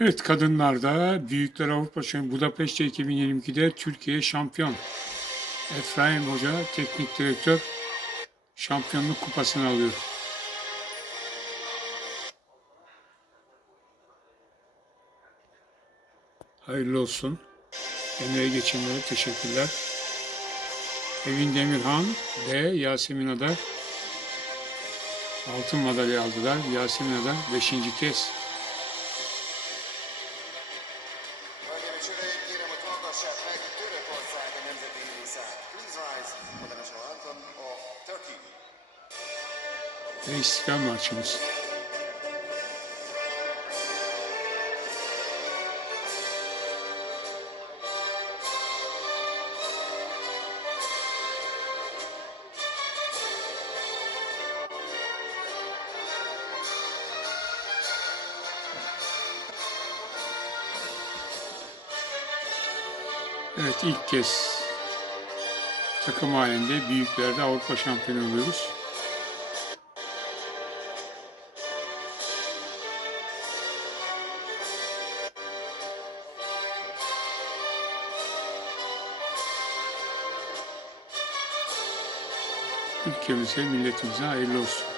Evet kadınlarda Büyükler Avrupa Şampiyonu Budapeşte 2022'de Türkiye şampiyon. Efraim Hoca teknik direktör şampiyonluk kupasını alıyor. Hayırlı olsun. Emeğe geçenlere teşekkürler. Evin Demirhan ve Yasemin Ada altın madalya aldılar. Yasemin Ada beşinci kez İstiklal Marşımız. Evet ilk kez takım halinde büyüklerde Avrupa şampiyonu oluyoruz. Ülkemize, milletimize hayırlı olsun.